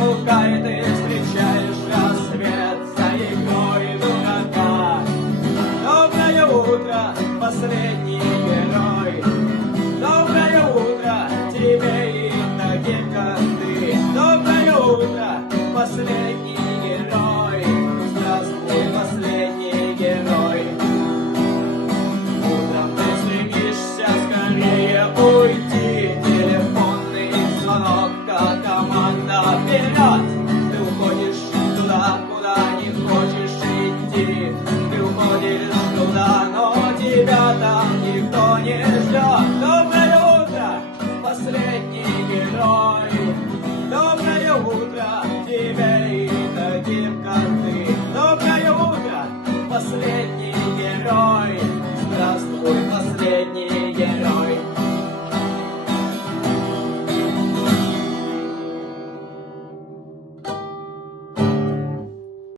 дурака, и ты встречаешь рассвет за игрой дурака. Доброе утро, последний герой. Доброе утро тебе и таким, как ты. Доброе утро, последний